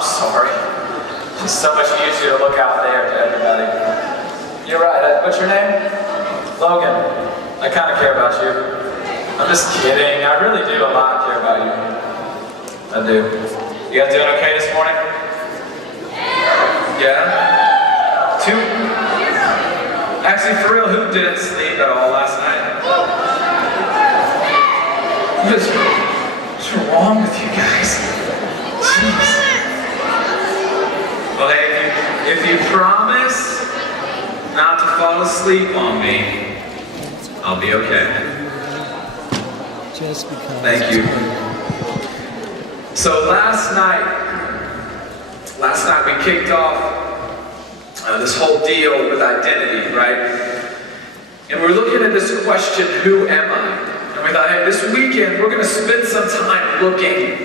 I'm sorry. It's so much easier to look out there to everybody. You're right. What's your name? Logan. I kind of care about you. I'm just kidding. I really do a lot care about you. I do. You guys doing okay this morning? Yeah? Two? Actually, for real, who didn't sleep at all last night? What's wrong with you guys? Jeez. Well, hey, if you promise not to fall asleep on me, I'll be okay. Just because. Thank you. So last night we kicked off this whole deal with identity, right? And we're looking at this question, who am I? And we thought, hey, this weekend we're going to spend some time looking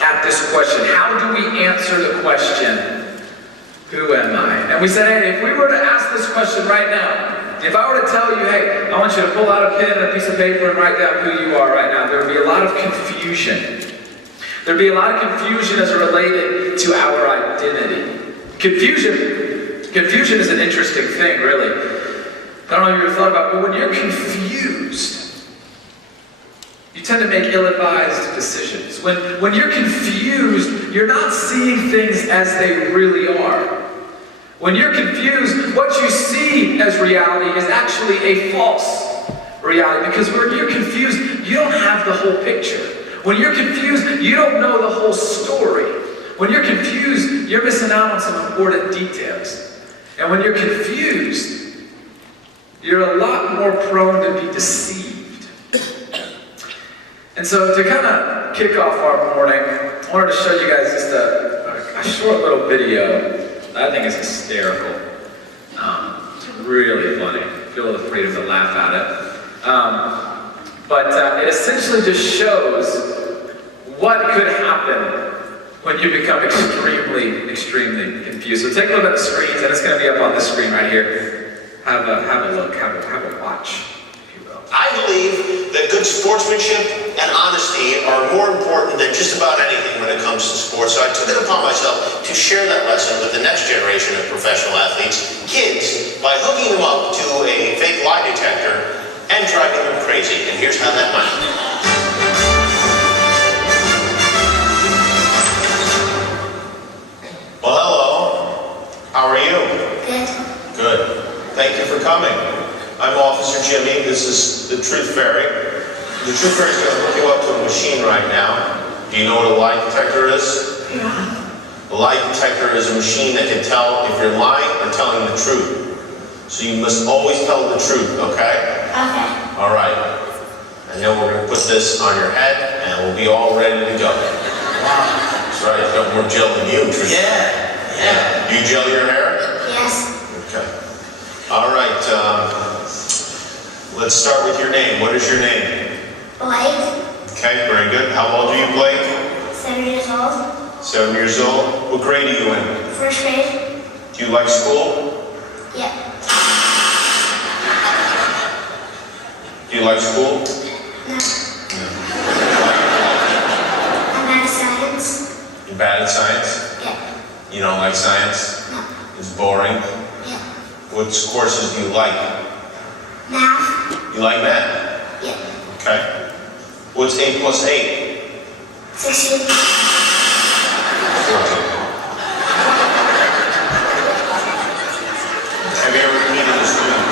at this question. How do we answer the question, who am I? And we said, hey, if we were to ask this question right now, if I were to tell you, hey, I want you to pull out a pen and a piece of paper and write down who you are right now, there would be a lot of confusion. There'd be a lot of confusion as related to our identity. Confusion is an interesting thing, really. I don't know if you ever thought about it, but when you're confused, you tend to make ill-advised decisions. When you're confused, you're not seeing things as they really are. When you're confused, what you see as reality is actually a false reality. Because when you're confused, you don't have the whole picture. When you're confused, you don't know the whole story. When you're confused, you're missing out on some important details. And when you're confused, you're a lot more prone to be deceived. And so to kind of kick off our morning, I wanted to show you guys just a short little video that I think is hysterical. It's really funny. Feel the freedom to laugh at it. But it essentially just shows what could happen when you become extremely, extremely confused. So take a look at the screens, and it's going to be up on this screen right here. Have a look, have a watch, if you will. I believe that good sportsmanship and honesty are more important than just about anything when it comes to sports. So I took it upon myself to share that lesson with the next generation of professional athletes, kids, by hooking them up to a fake lie detector and driving them crazy. And here's how that went. Well, hello. How are you? Good. Good. Thank you for coming. I'm Officer Jimmy. This is the Truth Fairy. The Truth Fairy is going to hook you up to a machine right now. Do you know what a lie detector is? Yeah. A lie detector is a machine that can tell if you're lying or telling the truth. So you must always tell the truth, okay? Okay. All right. And then we're going to put this on your head, and we'll be all ready to go. Wow. That's right. I've got more gel than you, Truth. Yeah. Do you gel your hair? Yes. Okay. All right. Let's start with your name. What is your name? Blake. Okay, very good. How old are you, Blake? 7 years old. 7 years old. What grade are you in? First grade. Do you like school? Yeah. Do you like school? No. I'm bad at science. You're bad at science? Yeah. You don't like science? No. It's boring. Yeah. What courses do you like? Math. You like math? Yeah. Okay. What's 8 plus 8? 16. 14. Have you ever cleaned this room?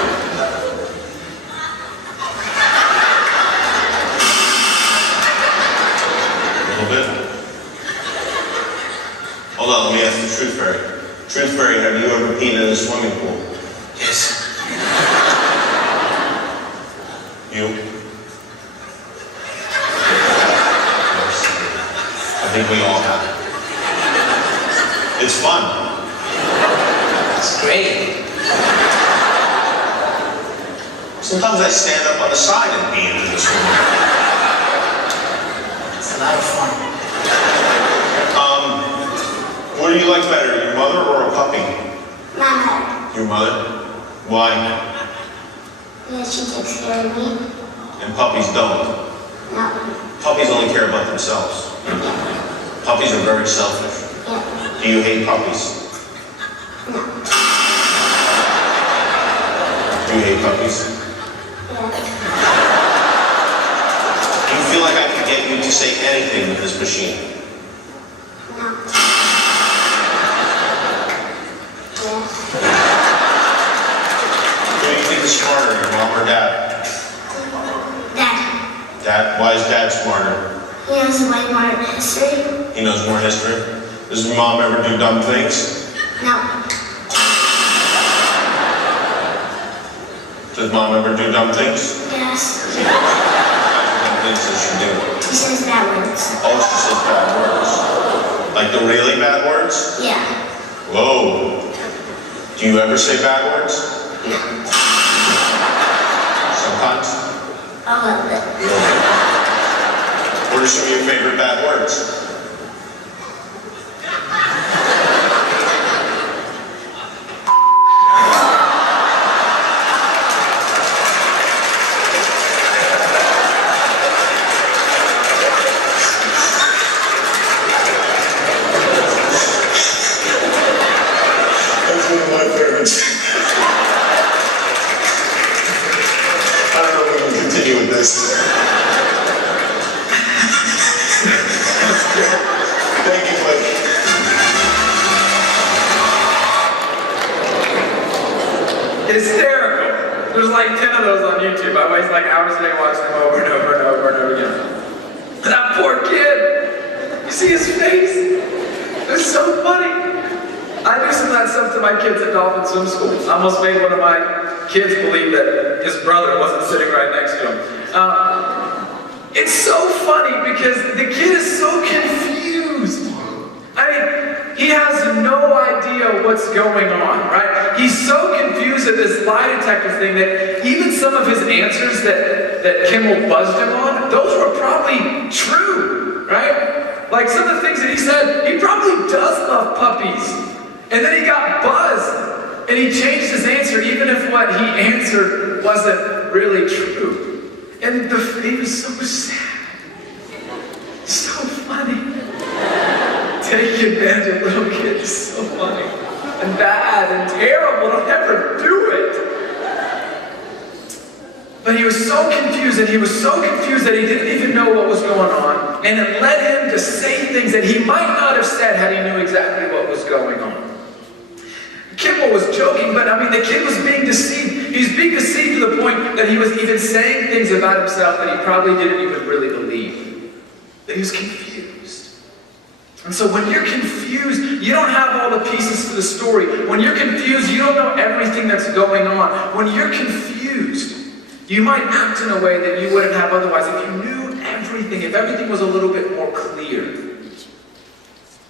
A little bit? Hold on, let me ask the Truth Fairy. Truth Fairy, have you ever peed in a swimming pool? Yes. You? I think we all have. It's fun. It's great. Sometimes I stand up on the side and pee into the swimming pool. It's a lot of fun. What do you like better, your mother or a puppy? Mama. Your mother? Why? Yeah, she takes care of me. And puppies don't. No. Puppies only care about themselves. Yeah. Puppies are very selfish. Yeah. Do you hate puppies? No. Do you hate puppies? Yeah. Do you feel like I could get you to say anything with this machine? No. Who do you think is smarter, your mom or dad? Dad. Dad? Why is dad smarter? He knows way more history. He knows more history. Does your mom ever do dumb things? No. Does mom ever do dumb things? Yes. What kind of dumb things does she do? She says bad words. Oh, she says bad words. Like the really bad words? Yeah. Whoa. Do you ever say bad words? No. Sometimes? A little bit. What are some of your favorite bad words? That's one of my favorites. I don't know if we can continue with this. Thank you, Mike. Hysterical. There's like 10 of those on YouTube. I waste like hours a day watching them over and over and over and over again. That poor kid. You see his face? It's so funny. I do some of that stuff to my kids at Dolphin Swim School. I almost made one of my kids believe that his brother wasn't sitting right next to him. It's so funny because the kid is so confused. I mean, he has no idea what's going on, right? He's so confused at this lie detector thing that even some of his answers that Kimmel buzzed him on, those were probably true, right? Like some of the things that he said, he probably does love puppies. And then he got buzzed, and he changed his answer even if what he answered wasn't really true. And he was so sad, so funny. Taking advantage of little kids is so funny, and bad, and terrible. Don't ever do it. But he was so confused, and he was so confused that he didn't even know what was going on. And it led him to say things that he might not have said had he knew exactly what was going on. Kimmel was joking, but I mean, the kid was being deceived. He was being deceived to the point that he was even saying things about himself that he probably didn't even really believe. That he was confused. And so when you're confused, you don't have all the pieces to the story. When you're confused, you don't know everything that's going on. When you're confused, you might act in a way that you wouldn't have otherwise if you knew everything, if everything was a little bit more clear.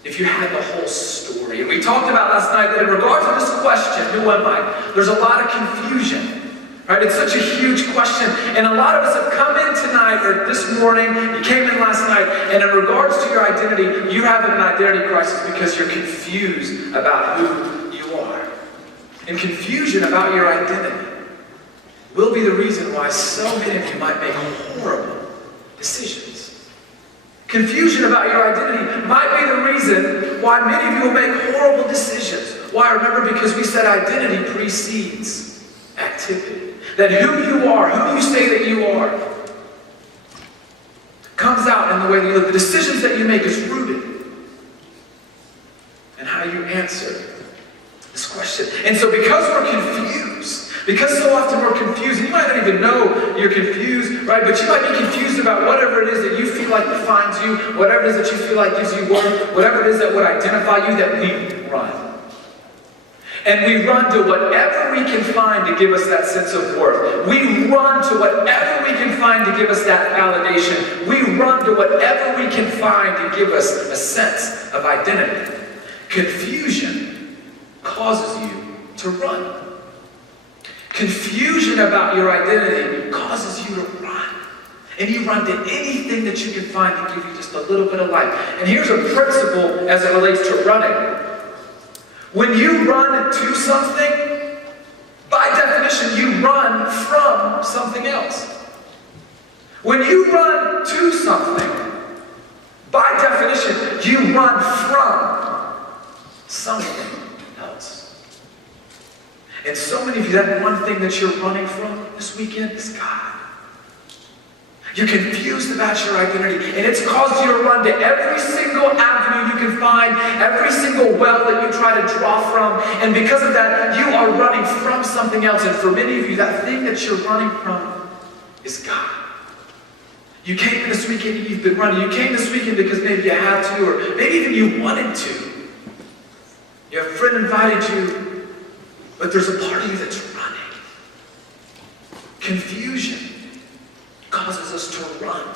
If you had the whole story. And we talked about last night that in regards to this question, who am I? There's a lot of confusion. Right? It's such a huge question. And a lot of us have come in tonight or this morning, you came in last night, and in regards to your identity, you have an identity crisis because you're confused about who you are. And confusion about your identity will be the reason why so many of you might make horrible decisions. Confusion about your identity might be the reason why many of you will make horrible decisions. Why? Remember, because we said identity precedes activity. That who you are, who you say that you are, comes out in the way that you live. The decisions that you make is rooted in how you answer this question. And so because we're confused, because so often we're confused, and you might not even know you're confused, right? But you might be confused about whatever it is that you feel like defines you, whatever it is that you feel like gives you worth, whatever it is that would identify you, that we run. And we run to whatever we can find to give us that sense of worth. We run to whatever we can find to give us that validation. We run to whatever we can find to give us a sense of identity. Confusion causes you to run. Confusion about your identity causes you to run. And you run to anything that you can find to give you just a little bit of life. And here's a principle as it relates to running. When you run to something, by definition, you run from something else. When you run to something, by definition, you run from something else. And so many of you, that one thing that you're running from this weekend is God. You're confused about your identity, and it's caused you to run to every single avenue you can find, every single well that you try to draw from, and because of that, you are running from something else. And for many of you, that thing that you're running from is God. You came this weekend, you've been running. You came this weekend because maybe you had to, or maybe even you wanted to. Your friend invited you, but there's a part of you that's running. Confusion causes us to run.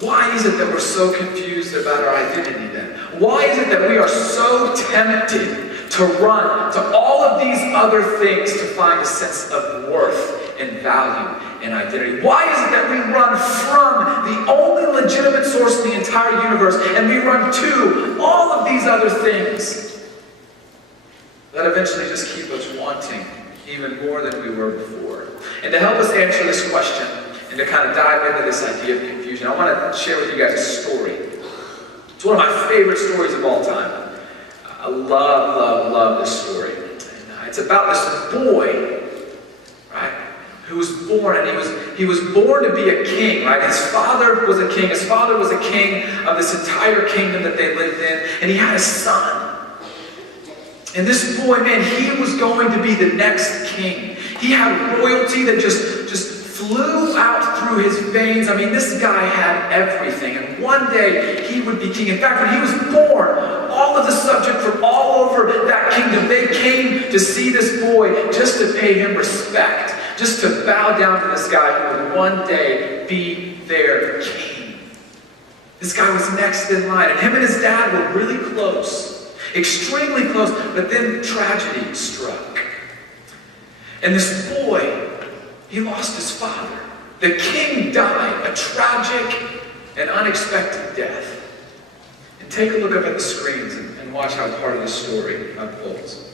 Why is it that we're so confused about our identity then? Why is it that we are so tempted to run to all of these other things to find a sense of worth and value and identity? Why is it that we run from the only legitimate source in the entire universe and we run to all of these other things that eventually just keep us wanting even more than we were before? And to help us answer this question and to kind of dive into this idea of confusion, I want to share with you guys a story. It's one of my favorite stories of all time. I love this story. And, it's about this boy, right, who was born, and he was born to be a king, right? His father was a king. His father was a king of this entire kingdom that they lived in, and he had a son. And this boy, man, he was going to be the next king. He had royalty that just flew out through his veins. I mean, this guy had everything. And one day, he would be king. In fact, when he was born, all of the subjects from all over that kingdom, they came to see this boy just to pay him respect, just to bow down to this guy who would one day be their king. This guy was next in line, and him and his dad were really close, extremely close, but then tragedy struck. And this boy, he lost his father. The king died a tragic and unexpected death. And take a look up at the screens and watch how part of the story unfolds.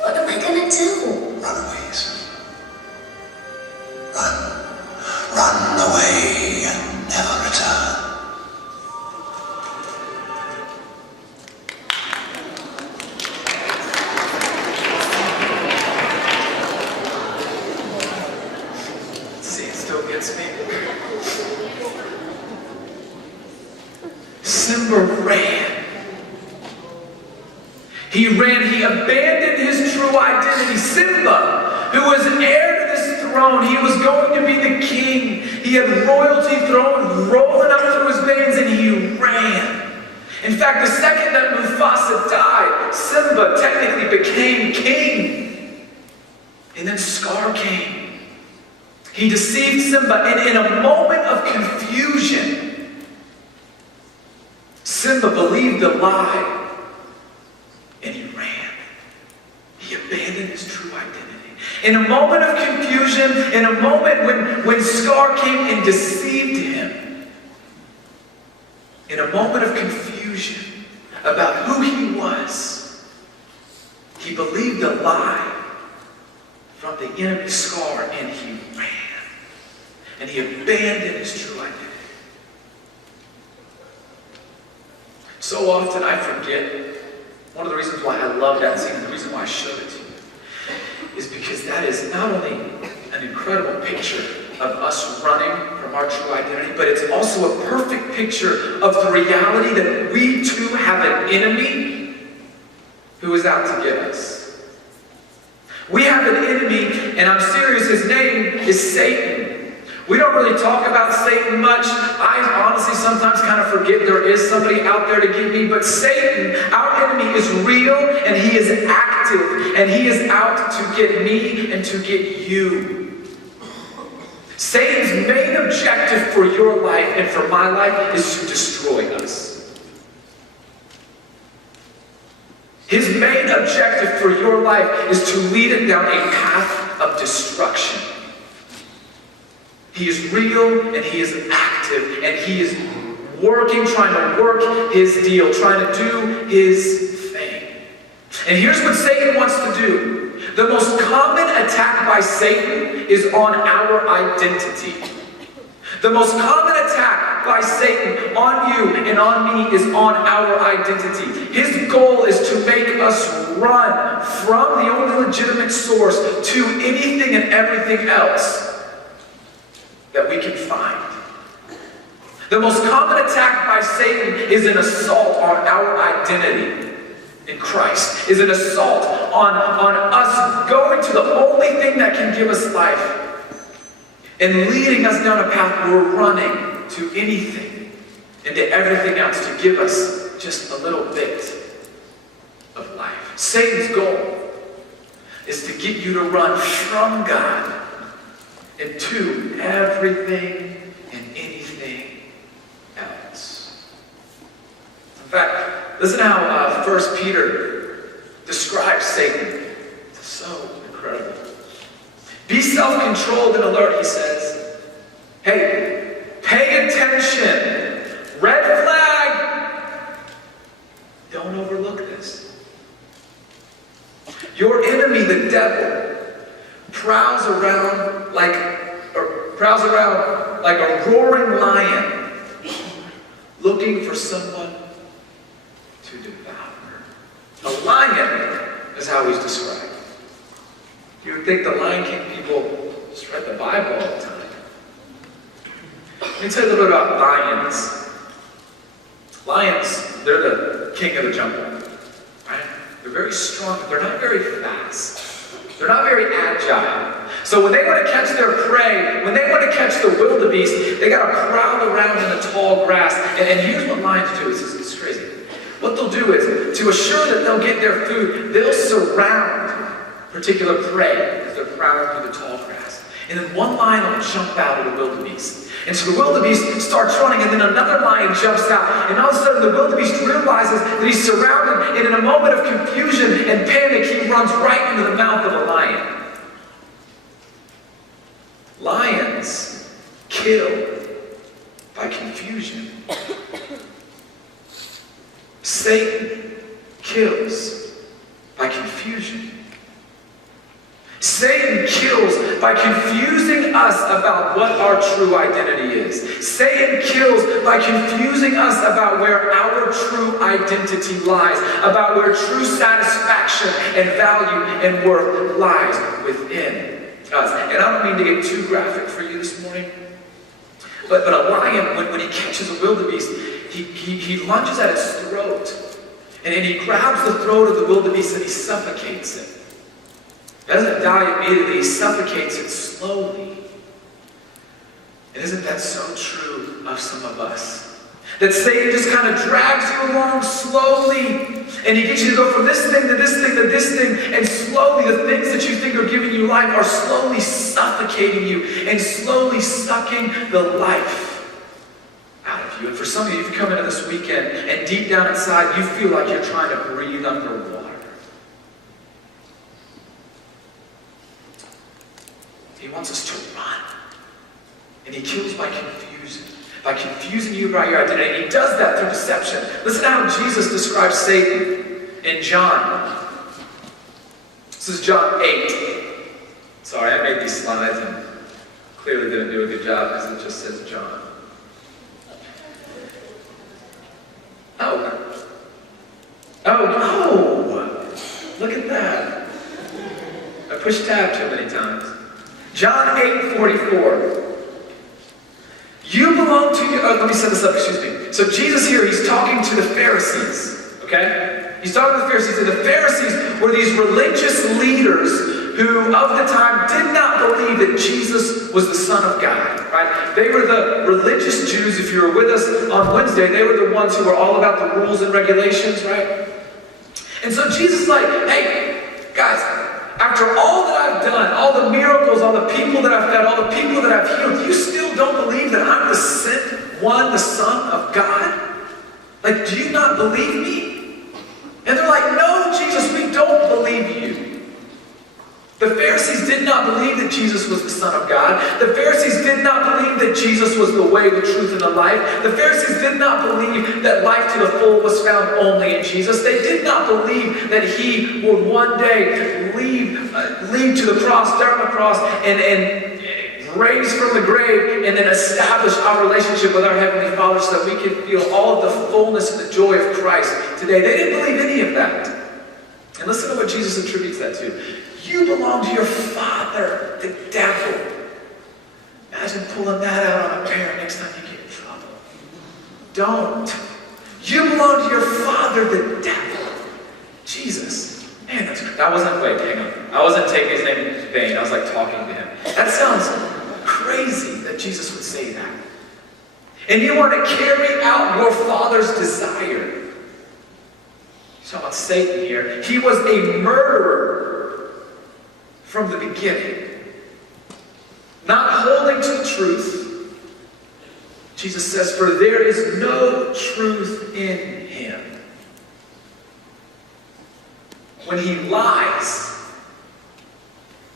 What am I gonna do? run away and never return. See, it still gets me. Simba ran. He abandoned his true identity. Simba, who was heir to this throne, he was going to be the king. He had royalty throne rolling up through his veins, and he ran. In fact, the second that Mufasa died, Simba technically became king. And then Scar came. He deceived Simba, and in a moment of confusion, Simba believed the lie, and he ran. He abandoned his true identity. In a moment of confusion, in a moment when Scar came and deceived him, in a moment of confusion about who he was, he believed a lie from the enemy Scar, and he ran. And he abandoned his true identity. So often I forget. One of the reasons why I love that scene, the reason why I showed it to you, is because that is not only an incredible picture of us running from our true identity, but it's also a perfect picture of the reality that we too have an enemy who is out to get us. We have an enemy, and I'm serious, his name is Satan. We don't really talk about Satan much. I honestly sometimes kind of forget there is somebody out there to get me. But Satan, our enemy, is real, and he is active, and he is out to get me and to get you. Satan's main objective for your life and for my life is to destroy us. His main objective for your life is to lead it down a path of destruction. He is real, and he is active, and he is working, trying to work his deal, trying to do his thing. And here's what Satan wants to do. The most common attack by Satan is on our identity. The most common attack by Satan on you and on me is on our identity. His goal is to make us run from the only legitimate source to anything and everything else that we can find. The most common attack by Satan is an assault on our identity in Christ, is an assault on us going to the only thing that can give us life and leading us down a path where we're running to anything and to everything else to give us just a little bit of life. Satan's goal is to get you to run from God and to everything and anything else. In fact, listen how 1 Peter describes Satan. It's so incredible. Be self-controlled and alert, he says. Hey, pay attention. Red flag. Don't overlook this. Your enemy, the devil, prowls around like a roaring lion, looking for someone to devour. A lion is how he's described. You would think the Lion King people just read the Bible all the time. Let me tell you a little bit about lions. Lions, they're the king of the jungle, right? They're very strong, but they're not very fast. They're not very agile. So when they want to catch their prey, when they want to catch the wildebeest, they got to prowl around in the tall grass. And here's what lions do. It's crazy. What they'll do is, to assure that they'll get their food, they'll surround particular prey as they're prowling through the tall grass. And then one lion will jump out at the wildebeest. And so the wildebeest starts running, and then another lion jumps out. And all of a sudden the wildebeest realizes that he's surrounded, and in a moment of confusion and panic, he runs right into the mouth of a lion. Lions kill by confusion. Satan kills by confusion. Satan kills by confusing us about what our true identity is. Satan kills by confusing us about where our true identity lies, about where true satisfaction and value and worth lies within us. And I don't mean to get too graphic for you this morning, but a lion, when he catches a wildebeest, he lunges at its throat, and he grabs the throat of the wildebeest and he suffocates it. It doesn't die immediately, he suffocates it slowly. And isn't that so true of some of us? That Satan just kind of drags you along slowly, and he gets you to go from this thing to this thing to this thing, and slowly the things that you think are giving you life are slowly suffocating you and slowly sucking the life out of you. And for some of you, you've come into this weekend, and deep down inside, you feel like you're trying to breathe underwater. He wants us to run. And he kills by confusing you about your identity. And he does that through deception. Listen to how Jesus describes Satan in John. This is John 8. Sorry, I made these slides and clearly didn't do a good job because it just says John. Oh, look at that. I pushed tab too many times. John 8:44. You belong to your... let me set this up, excuse me. So Jesus here, he's talking to the Pharisees, okay? He's talking to the Pharisees, and the Pharisees were these religious leaders who, of the time, did not believe that Jesus was the Son of God, right? They were the religious Jews. If you were with us on Wednesday, they were the ones who were all about the rules and regulations, right? And so Jesus is like, hey, guys, after all that I've done, all the miracles, all the people that I've fed, all the people that I've healed, you still don't believe that I'm the sent one, the Son of God? Like, do you not believe me? And they're like, no, Jesus, we don't believe you. The Pharisees did not believe that Jesus was the Son of God. The Pharisees did not believe that Jesus was the way, the truth, and the life. The Pharisees did not believe that life to the full was found only in Jesus. They did not believe that he would one day lead to the cross, die on the cross, and raise from the grave, and then establish our relationship with our Heavenly Father so that we can feel all of the fullness and the joy of Christ today. They didn't believe any of that. And listen to what Jesus attributes that to. You belong to your father, the devil. Imagine pulling that out on a parent next time you get in trouble. Don't. You belong to your father, the devil. Jesus. Man, I wasn't taking his name in vain. I was like talking to him. That sounds crazy that Jesus would say that. And you want to carry out your father's desire. He's talking about Satan here. He was a murderer from the beginning. Not holding to the truth. Jesus says, for there is no truth in him. When he lies,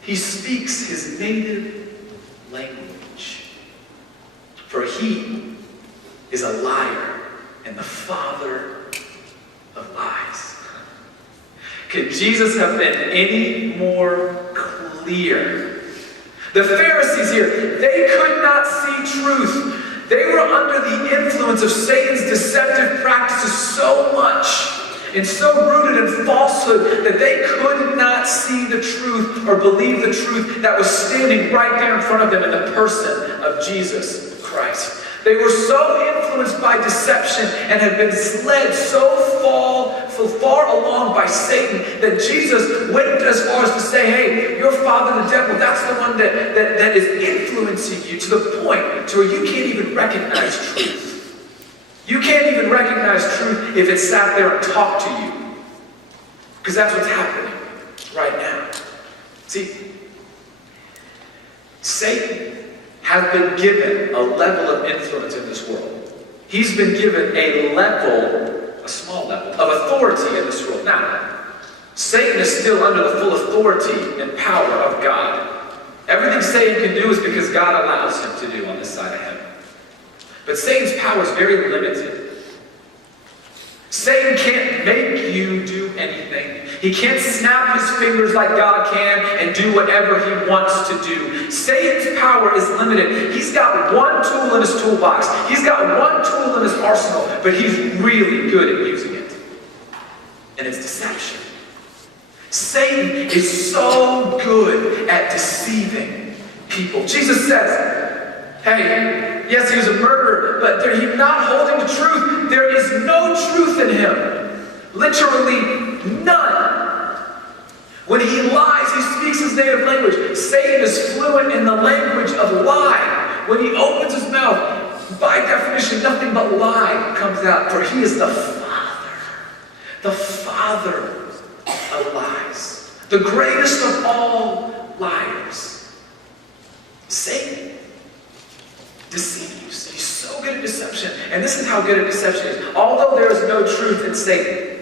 he speaks his native language. For he is a liar and the father of lies. Could Jesus have been any more clear? The Pharisees here, they could not see truth. They were under the influence of Satan's deceptive practices so much and so rooted in falsehood that they could not see the truth or believe the truth that was standing right there in front of them in the person of Jesus Christ. They were so influenced by deception and had been led so far along by Satan that Jesus went as far as to say, hey, your father the devil, that's the one that is influencing you to the point to where you can't even recognize truth. You can't even recognize truth if it sat there and talked to you. Because that's what's happening right now. See, Satan has been given a level of influence in this world. He's been given a small level, of authority in this world. Now, Satan is still under the full authority and power of God. Everything Satan can do is because God allows him to do on this side of heaven. But Satan's power is very limited. Satan can't make you do anything. He can't snap his fingers like God can and do whatever he wants to do. Satan's power is limited. He's got one tool in his toolbox. He's got one tool in his arsenal, but he's really good at using it. And it's deception. Satan is so good at deceiving people. Jesus says, hey, yes, he was a murderer, but he's not holding the truth. There is no truth in him. Literally none. When he lies, he speaks his native language. Satan is fluent in the language of lie. When he opens his mouth, by definition, nothing but lie comes out, for he is the father of lies, the greatest of all liars. Satan deceives. He's so good at deception. And this is how good at deception is. Although there is no truth in Satan,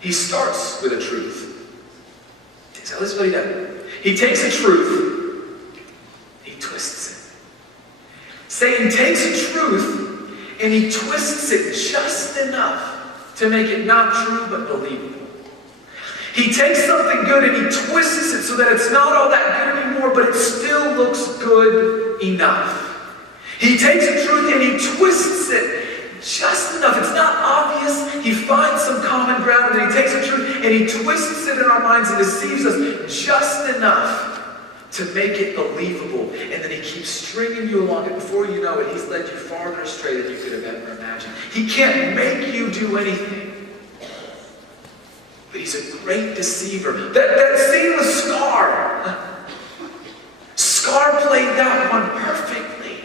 he starts with a truth. So this is what he does. He takes a truth, he twists it. Satan takes a truth and he twists it just enough to make it not true but believable. He takes something good and he twists it so that it's not all that good anymore, but it still looks good enough. He takes a truth and he twists it just enough. It's not obvious. He finds some common ground and he takes the truth and he twists it in our minds and deceives us just enough to make it believable. And then he keeps stringing you along, and before you know it, he's led you farther astray than you could have ever imagined. He can't make you do anything. But he's a great deceiver. That scene with Scar. Scar played that one perfectly.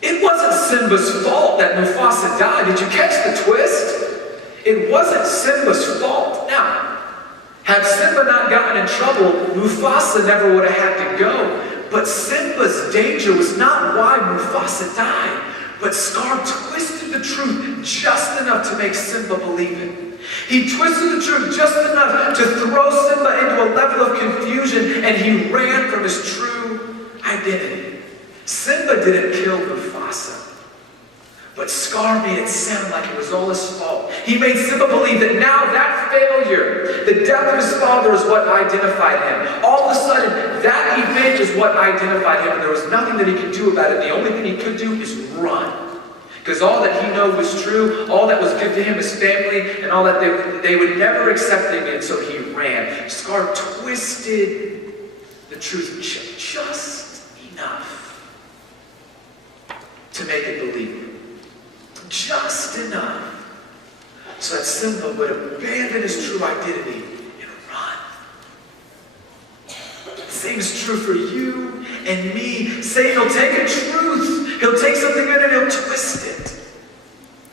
It wasn't Simba's fault that Mufasa died. Did you catch the twist? It wasn't Simba's fault. Now, had Simba not gotten in trouble, Mufasa never would have had to go. But Simba's danger was not why Mufasa died. But Scar twisted the truth just enough to make Simba believe it. He twisted the truth just enough to throw Simba into a level of confusion, and he ran from his true identity. Simba didn't kill Mufasa, but Scar made it sound like it was all his fault. He made Simba believe that now that failure, the death of his father, is what identified him. All of a sudden, that event is what identified him, and there was nothing that he could do about it. The only thing he could do is run. Because all that he knew was true, all that was good to him, his family, and all that they would never accept him, and so he ran. Scar twisted the truth just enough to make it believable. Just enough so that Simba would abandon his true identity and run. The same is true for you and me. Satan will take a truth, he'll take something good and he'll twist it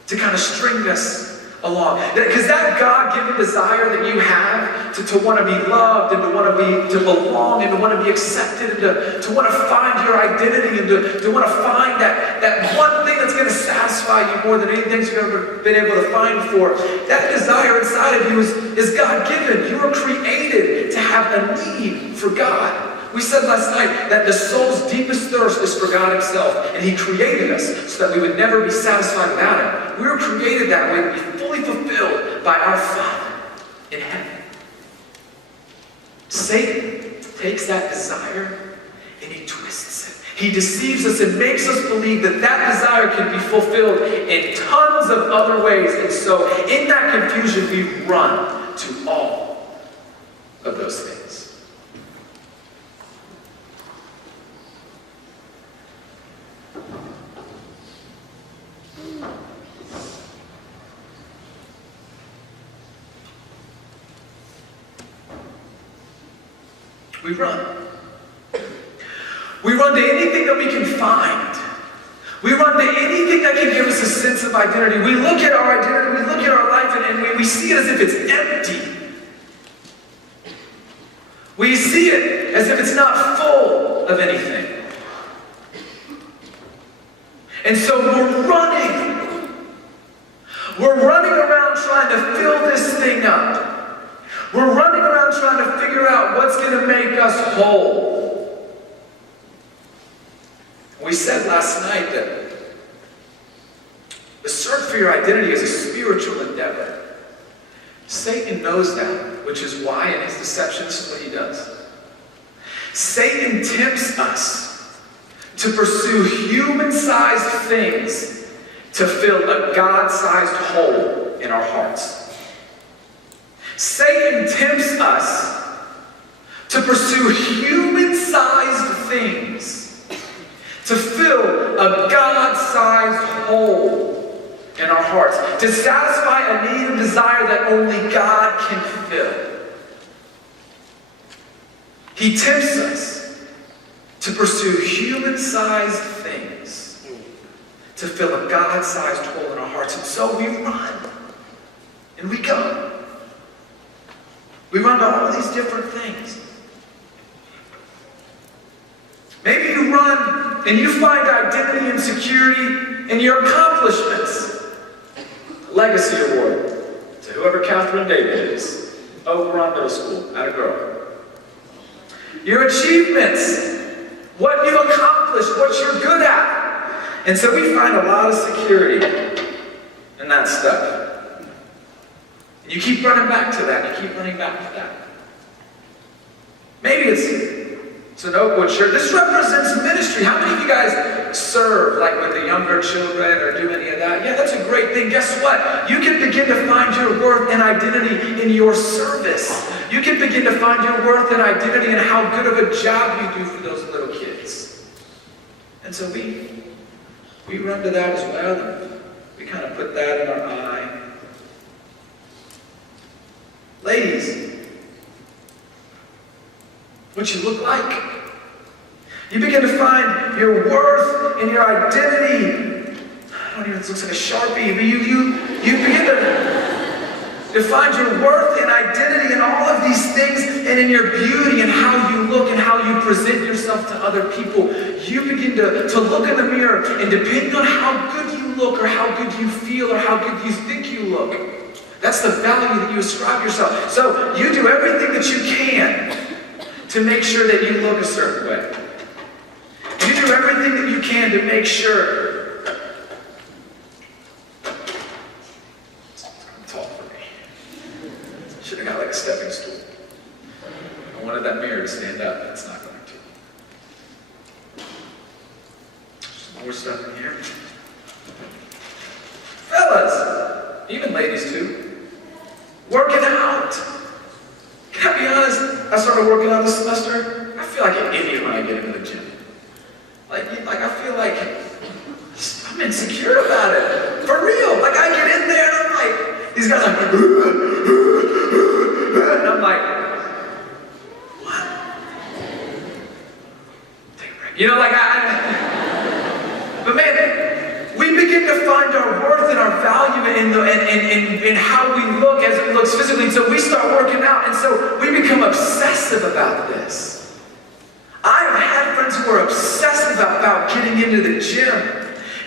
to kind of string us along. Because that God-given desire that you have to want to be loved and to belong and to want to be accepted and to want to find your identity and to want to find that one thing that's going to satisfy you more than anything you've ever been able to find for. That desire inside of you is God-given. You were created to have a need for God. We said last night that the soul's deepest thirst is for God himself, and he created us so that we would never be satisfied without him. We were created that way to be fully fulfilled by our Father in heaven. Satan takes that desire and he twists it. He deceives us and makes us believe that that desire can be fulfilled in tons of other ways. And so in that confusion, we run to all of those things. We run. We run to anything that we can find. We run to anything that can give us a sense of identity. We look at our identity, we look at our life, and we see it as if it's empty. We see it as if it's not full of anything. And so we're running. We're running around trying to fill this thing up. We're running around trying to figure out what's going to make us whole. We said last night that the for your identity is a spiritual endeavor. Satan knows that, which is why in his deceptions what he does. Satan tempts us to pursue human-sized things to fill a God-sized hole in our hearts. Satan tempts us to pursue human-sized things to fill a God-sized hole in our hearts, to satisfy a need and desire that only God can fill. He tempts us to pursue human-sized things to fill a God-sized hole in our hearts. And so we run. And we go. We run to all these different things. Maybe you run and you find identity and security in your accomplishments. Legacy award to whoever Catherine David is. Oakwood Middle School, at a girl. Your achievements, what you've accomplished, what you're good at. And so we find a lot of security in that stuff. And you keep running back to that, and you keep running back to that. Maybe it's an Oakwood shirt. This represents ministry. How many of you guys serve, like with the younger children or do any of that? Yeah, that's a great thing. Guess what? You can begin to find your worth and identity in your service. You can begin to find your worth and identity in how good of a job you do for those little kids. And so we run to that as well. We kind of put that in our eye. Ladies, what you look like. You begin to find your worth and your identity. I don't even, it looks like a Sharpie, but you begin to find your worth and identity in all of these things and in your beauty and how you look and how you present yourself to other people. You begin to look in the mirror, and depending on how good you look or how good you feel or how good you think you look, that's the value that you ascribe yourself. So you do everything that you can to make sure that you look a certain way. You do everything that you can to make sure. It's tall for me. Should have got like a stepping stool. I wanted that mirror to stand up, but it's not going to. Some more stuff in here. Fellas, even ladies too. Working out. Can I be honest? I started working out this semester. I feel like an idiot when I get into the gym. Like I feel like I'm insecure about it. For real. Like I get in there and I'm like, these guys are like, and I'm like, what? Take a break. You know, like but man, we begin to find our worth and our value in how we look as it looks physically. So we start working out, and so we become obsessive about this. I have had friends who are obsessive about getting into the gym.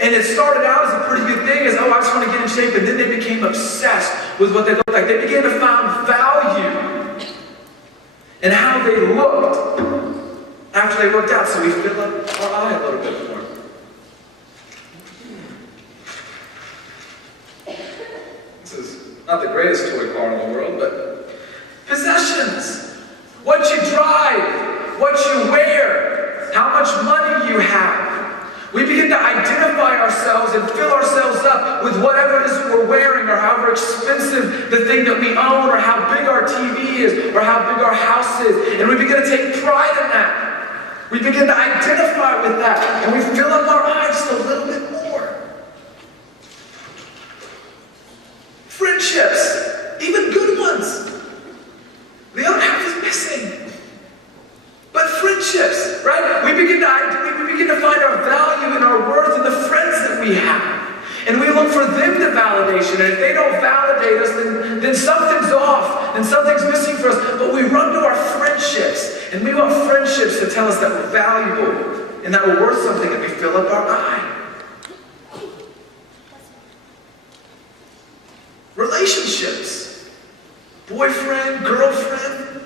And it started out as a pretty good thing, as, oh, I just want to get in shape, and then they became obsessed with what they looked like. They began to find value in how they looked after they worked out. So we fill up our eye a little bit more. This is not the greatest toy car in the world, but possessions. What you drive, what you wear, how much money you have. We begin to identify ourselves and fill ourselves up with whatever it is we're wearing, or however expensive the thing that we own, or how big our TV is, or how big our house is. And we begin to take pride in that. We begin to identify with that, and we fill up our eyes just a little bit more. Friendships, even good ones. The other half is missing. But friendships, right? We begin to find our value and our worth in the friends that we have. And we look for them to validation. And if they don't validate us, then something's off, and something's missing for us. But we run to our friendships. And we want friendships to tell us that we're valuable and that we're worth something, and we fill up our eye. Relationships. Boyfriend, girlfriend,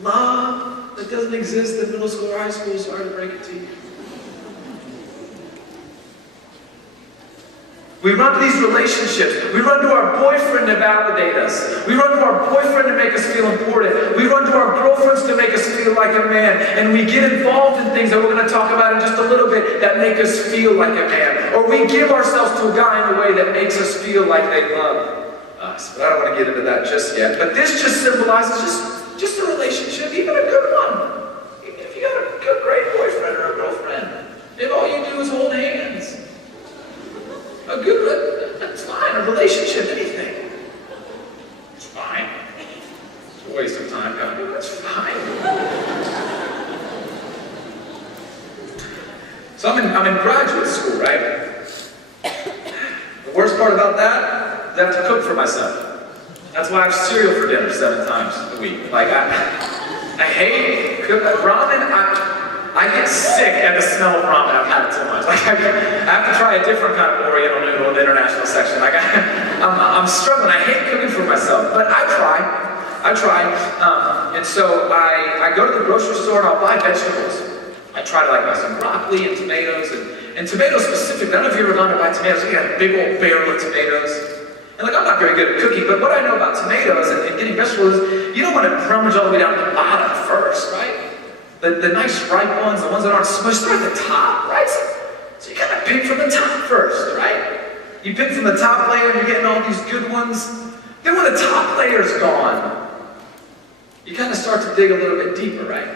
love. That doesn't exist in middle school or high school, sorry to break it to you. We run to these relationships. We run to our boyfriend to validate us. We run to our boyfriend to make us feel important. We run to our girlfriends to make us feel like a man. And we get involved in things that we're going to talk about in just a little bit that make us feel like a man. Or we give ourselves to a guy in a way that makes us feel like they love us. But I don't want to get into that just yet. But this just symbolizes just a relationship, even a good one. Even if you got a good, great boyfriend or a girlfriend, if all you do is hold hands. A good, that's fine. A relationship, anything. It's fine. It's a waste of time, God. That's fine. So I'm in graduate school, right? The worst part about that is I have to cook for myself. That's why I have cereal for dinner 7 times a week. Like, I hate ramen. I get sick at the smell of ramen. I've had it so much. Like, I have to try a different kind of Oriental noodle in the international section. Like, I'm struggling. I hate cooking for myself, but I try. And so I go to the grocery store and I'll buy vegetables. I try to buy some broccoli and tomatoes, and tomatoes specifically. I don't know if you've ever gone to buy tomatoes. We got a big old barrel of tomatoes. And I'm not very good at cooking, but what I know about tomatoes and getting vegetables is you don't want to rummage all the way down to the bottom first, right? The nice ripe ones, the ones that aren't smushed, they're at the top, right? So you gotta pick from the top first, right? You pick from the top layer, you're getting all these good ones. Then when the top layer's gone, you kind of start to dig a little bit deeper, right?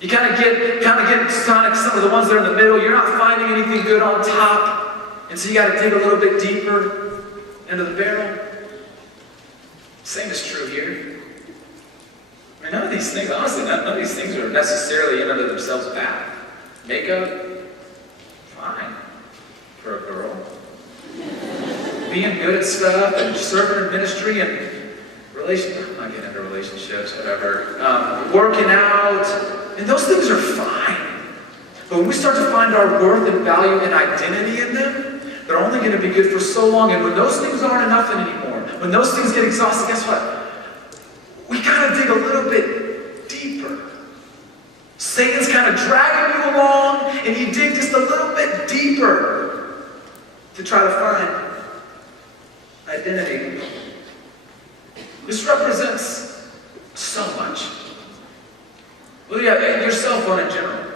You kind of get some of the ones that are in the middle. You're not finding anything good on top, and so you gotta dig a little bit deeper into the barrel. Same is true here. I mean, none of these things, honestly, none of these things are necessarily in and of themselves bad. Makeup, fine for a girl. Being good at stuff and serving in ministry and I'm not getting into relationships, whatever. Working out, and those things are fine. But when we start to find our worth and value and identity in them, they're only going to be good for so long. And when those things aren't enough anymore, when those things get exhausted, guess what? We kind of dig a little bit deeper. Satan's kind of dragging you along, and you dig just a little bit deeper to try to find identity. This represents so much. Well, yeah, your cell phone in general.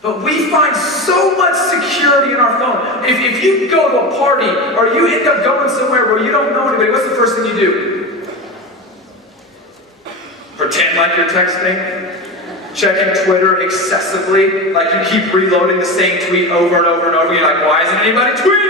But we find so much security in our phone. If you go to a party, or you end up going somewhere where you don't know anybody, what's the first thing you do? Pretend like you're texting, checking Twitter excessively, like you keep reloading the same tweet over and over and over. You're like, why isn't anybody tweeting?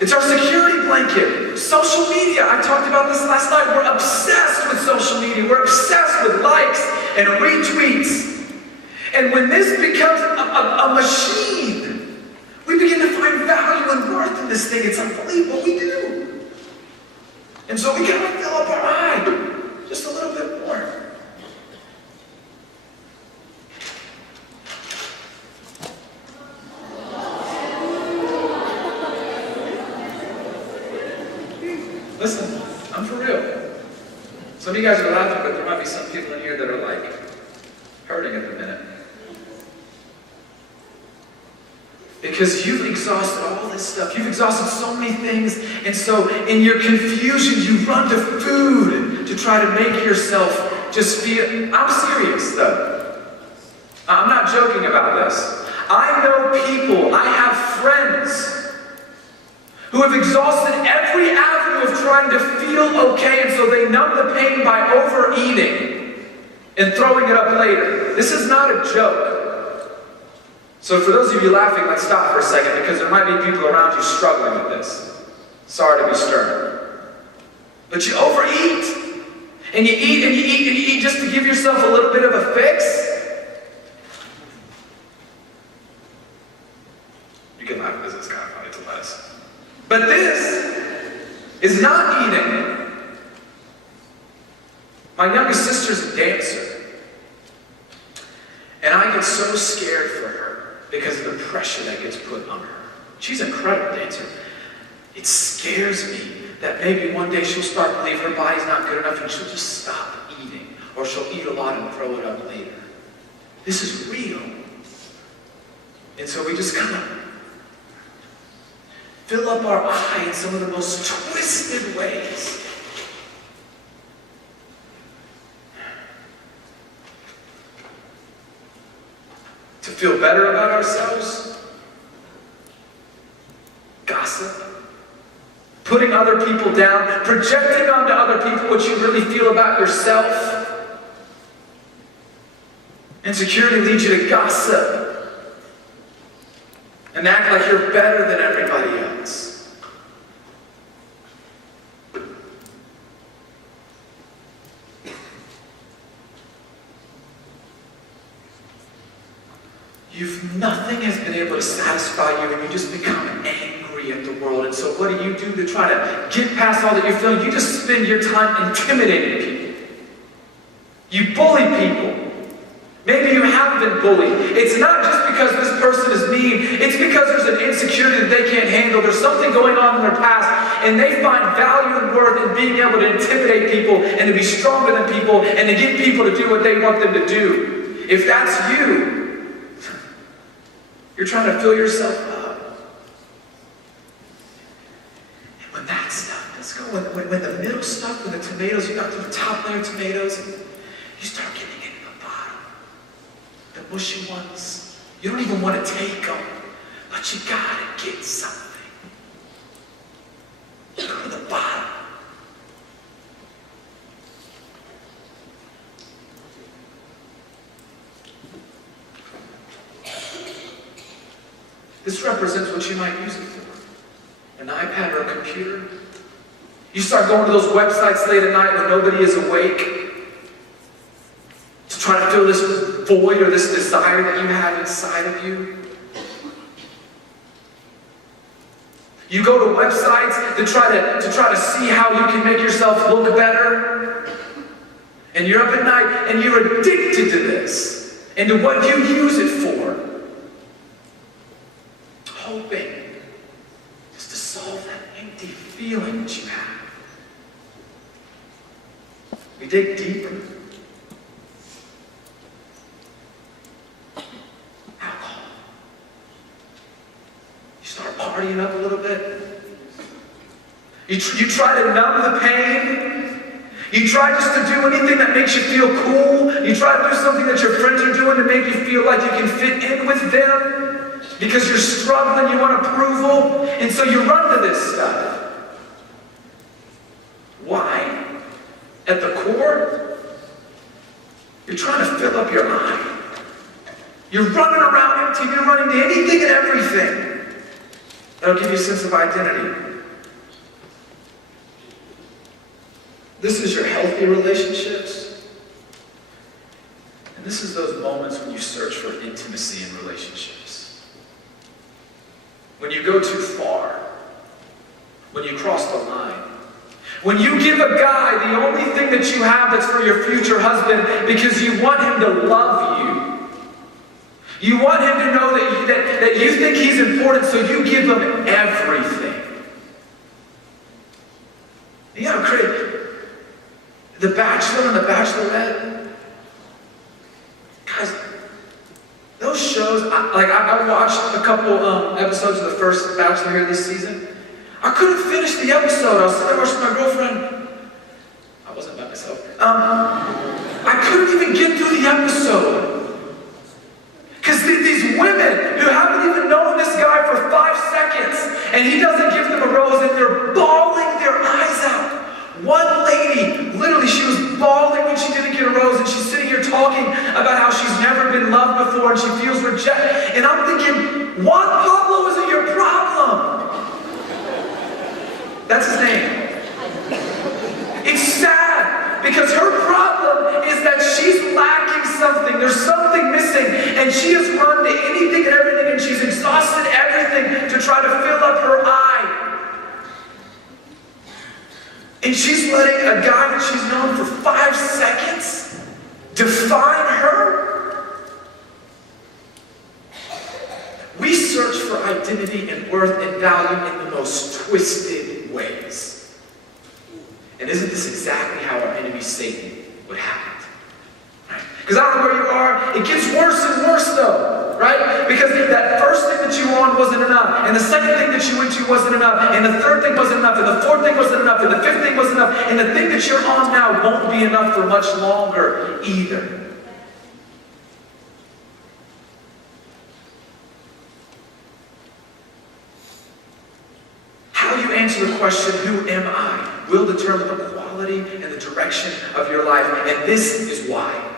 It's our security blanket. Social media, I talked about this last night. We're obsessed with social media. We're obsessed with likes and retweets. And when this becomes a machine, we begin to find value and worth in this thing. It's unbelievable what we do. And so we gotta fill up our eye just a little bit more. Listen, I'm for real. Some of you guys are laughing, but there might be some people in here that are hurting at the minute. Because you've exhausted all this stuff. You've exhausted so many things. And so in your confusion, you run to food to try to make yourself just feel. I'm serious, though. I'm not joking about this. I know people, I have friends who have exhausted every avenue of trying to feel okay, and so they numb the pain by overeating and throwing it up later. This is not a joke. So for those of you laughing, let's stop for a second, because there might be people around you struggling with this. Sorry to be stern. But you overeat, and you eat, and you eat, and you eat just to give yourself a little bit of a fix. You can laugh because it's kind of funny to us. But this is not eating. My youngest sister's a dancer. And I get so scared for her because of the pressure that gets put on her. She's an incredible dancer. It scares me that maybe one day she'll start to believe her body's not good enough and she'll just stop eating. Or she'll eat a lot and throw it up later. This is real. And so we just kind of fill up our eye in some of the most twisted ways. To feel better about ourselves, gossip, putting other people down, projecting onto other people what you really feel about yourself. Insecurity leads you to gossip and act like you're better than everybody else. Nothing has been able to satisfy you, and you just become angry at the world. And so what do you do to try to get past all that you're feeling? You just spend your time intimidating people. You bully people. Maybe you have been bullied. It's not just because this person is mean. It's because there's an insecurity that they can't handle. There's something going on in their past, and they find value and worth in being able to intimidate people and to be stronger than people and to get people to do what they want them to do. If that's you, you're trying to fill yourself up. And when that stuff, let's go, when the middle stuff, when the tomatoes, you got the top layer tomatoes, and you start getting into the bottom, the mushy ones, you don't even want to take them, but you gotta get something. You go to the bottom. This represents what you might use it for. An iPad or a computer. You start going to those websites late at night when nobody is awake to try to fill this void or this desire that you have inside of you. You go to websites to try to see how you can make yourself look better. And you're up at night and you're addicted to this and to what you use it for. Hoping just to solve that empty feeling that you have. We dig deeper. Alcohol. You start partying up a little bit. You try to numb the pain. You try just to do anything that makes you feel cool. You try to do something that your friends are doing to make you feel like you can fit in with them. Because you're struggling, you want approval, and so you run to this stuff. Why? At the core, you're trying to fill up your eye. You're running around empty, you're running to anything and everything that'll give you a sense of identity. This is your healthy relationships. And this is those moments when you search for intimacy in relationships. When you go too far, when you cross the line, when you give a guy the only thing that you have that's for your future husband because you want him to love you. You want him to know that you think he's important, so you give him everything. You gotta create The Bachelor and The Bachelorette. Guys, those shows, I watched a couple episodes of the first Bachelor here this season. I couldn't finish the episode. I was sitting there watching my girlfriend. I wasn't by myself. I couldn't even get through the episode. Because these women who haven't even known this guy for 5 seconds, and he doesn't give them a rose, and they're bawling their eyes out. One lady, literally, she was bawling when she didn't get a rose, and she's sitting here talking about how she's never been loved before, and she feels rejected. And I'm thinking, Juan Pablo isn't your problem. That's his name. It's sad, because her problem is that she's lacking something. There's something missing, and she has run to anything and everything, and she's exhausted everything to try to fill up her eye. And she's letting a guy that she's known for 5 seconds define her. We search for identity and worth and value in the most twisted ways. And isn't this exactly how our enemy Satan would have it? Right? Because I don't know where you are, it gets worse and worse though, right? Because that first thing that you want wasn't enough, and the second thing that you went to wasn't enough, and the third thing wasn't enough, and the fourth thing wasn't enough, and the fifth thing wasn't enough, and the thing that you're on now won't be enough for much longer either. How you answer the question, who am I, will determine the quality and the direction of your life, and this is why.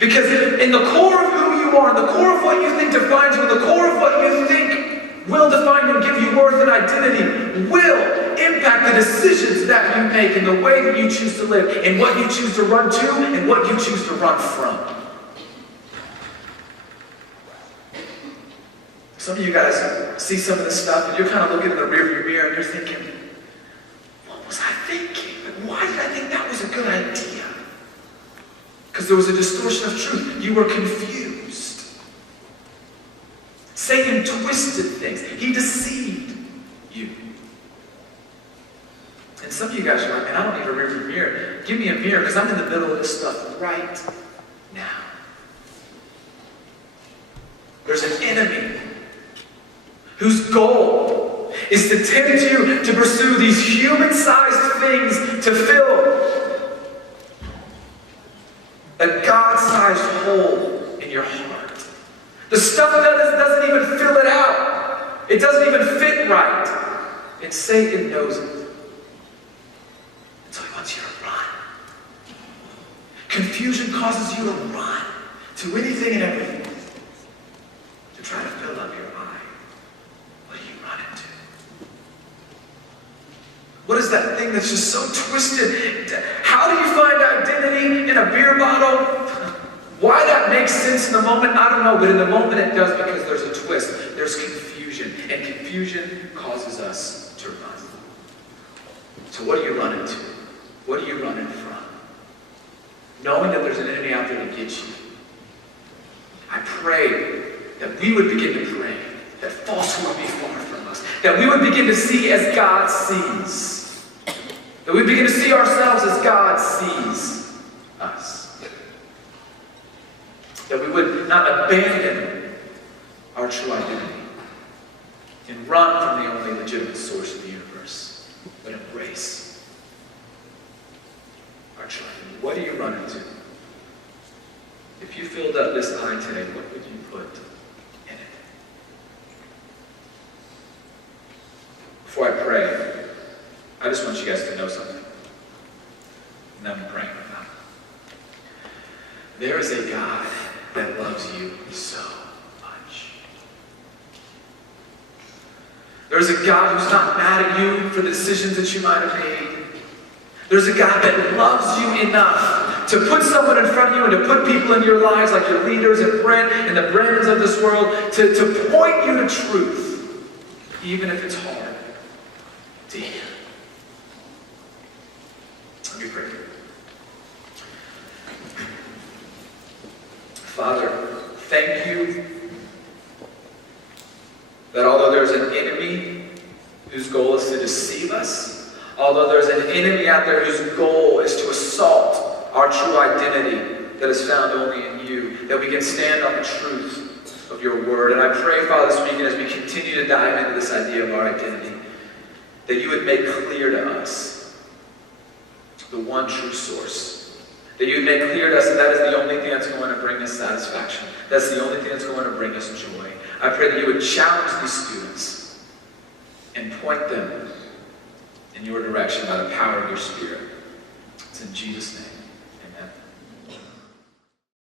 Because in the core of who you are, in the core of what you think defines you, in the core of what you think will define you and give you worth and identity, will impact the decisions that you make and the way that you choose to live, and what you choose to run to and what you choose to run from. Some of you guys see some of this stuff and you're kind of looking in the rearview mirror and you're thinking, what was I thinking? Why did I think that was a good idea? Because there was a distortion of truth. You were confused. Satan twisted things. He deceived you. And some of you guys are like, man, I don't need a rearview mirror. Give me a mirror because I'm in the middle of this stuff right now. There's an enemy whose goal is to tempt you to pursue these human-sized things to fill a God-sized hole in your heart. The stuff that doesn't even fill it out. It doesn't even fit right. And Satan knows it. And so he wants you to run. Confusion causes you to run to anything and everything to try to fill up your eye. What do you run into? What is that thing that's just so twisted? How do you find identity in a beer bottle? Why that makes sense in the moment, I don't know, but in the moment it does, because there's a twist. There's confusion, and confusion causes us to run. So what do you run into? What are you running from? Knowing that there's an enemy out there to get you. I pray that we would begin to pray that falsehood would be far from us. That we would begin to see as God sees. That we begin to see ourselves as God sees us. That we would not abandon our true identity and run from the only legitimate source of the universe, but embrace our true identity. What do you run into? If you filled up this eye today, what would you put in it? Before I pray, I just want you guys to know something. And I'm praying about it. There is a God that loves you so much. There's a God who's not mad at you for the decisions that you might have made. There's a God that loves you enough to put someone in front of you and to put people in your lives like your leaders and Brent and the Brennans of this world to point you to truth, even if it's hard to hear. Let me pray. Father, thank you that although there's an enemy whose goal is to deceive us, although there's an enemy out there whose goal is to assault our true identity that is found only in you, that we can stand on the truth of your word. And I pray, Father, this weekend as we continue to dive into this idea of our identity, that you would make clear to us the one true source. That you would make clear to us that that is the only thing that's going to bring us satisfaction. That's the only thing that's going to bring us joy. I pray that you would challenge these students and point them in your direction by the power of your Spirit. It's in Jesus' name.